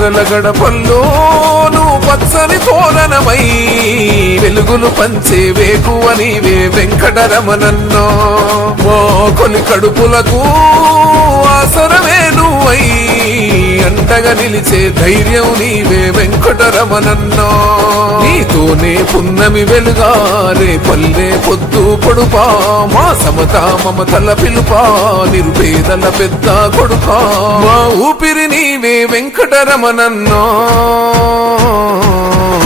పేదల గడపల్లోను పచ్చని తోరణమై వెలుగులు పంచే వేకువ నీవే వెంకటరమణన్నో మా కొన్ని కడుపులకు ఆసరమే నువ్వై అండగా నిలిచే ధైర్యం నీవే వెంకటరమణన్నో నీతోనే పున్నమి వెలుగారే పల్లె పొద్దు పొడుపా మా సమత మమతల పిలుపా నిరుపేదల పెద్ద కొడుపా మా ఊపిరి నీవే వెంకటరమణన్నో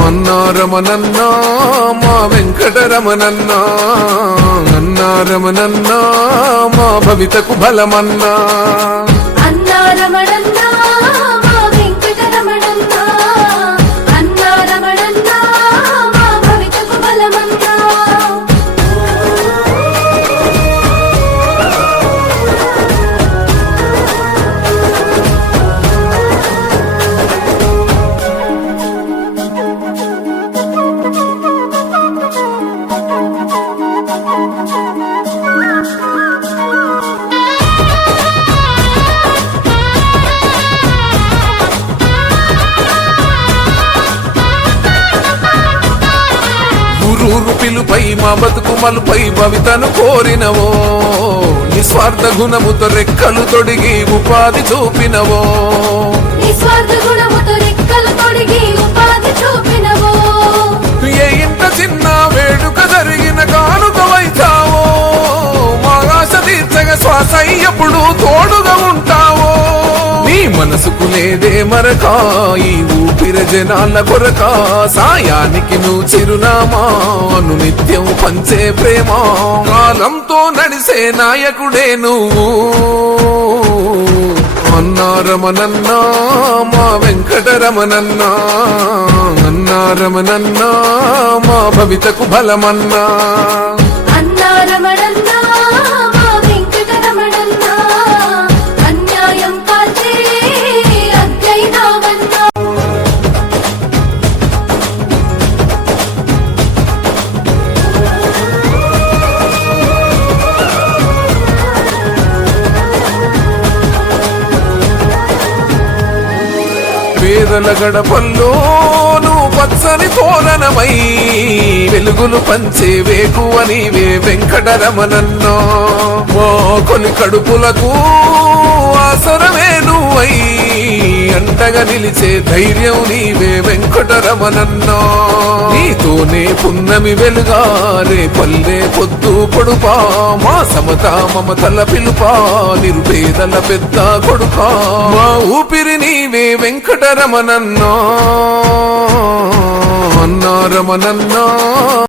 అన్నారమణన్నా మా వెంకటరమణన్నా అన్నారమణన్నా మా భవితకు బలమన్నా అన్నారమణన్నా మా వెంకటరమణన్నా అన్నారమణన్నా మా భవితకు బలమన్నా ఊరూరు పిలుపై మా బతుకు మలుపై భవితను కోరినవో నిస్వార్థ గుణముతో రెక్కలు తొడిగి ఉపాధి చూపినవో నిస్వార్థ గుణముతో రెక్కలు తొడిగి ఉపాధి చూపినవో ఏ ఇంట చిన్న వేడుక జరిగిన కానుక వైతావో మా ఆశ తీర్చగా శ్వాస ఎప్పుడు తోడుగా ఉంటావో నీ మనసుకు లేదే మరక ఈ ఊపిర జనాల కొరక సాయానికి నువ్వు చిరునామా అను నిత్యం పంచే ప్రేమ కాలంతో నడిసే నాయకుడే నువ్వు అన్నారమణన్నా మా వెంకటరమణన్నా అన్నారమణన్నా మా భవితకు బలమన్నా అన్నారమణన్నా మా వెంకటరమణన్నా అన్యాయం కాచే అద్వైతావన్నా పేదల గడపల్లోను పచ్చని తోరణమై వెలుగులు పంచే వేకువ నీవే వెంకటరమణన్నో మా కొన్ని కడుపులకు ఆసరమే నువ్వై అండగా నిలిచే ధైర్యం నీవే వెంకటరమణన్నో నీతోనే పున్నమి వెలుగారే పల్లె పొద్దు పొడుపా మా సమత మమతల పిలుపా నిరుపేదల పెద్ద కొడుపా మా ఊపిరి నీవే వెంకటరమణన్నో అన్నారమణన్నా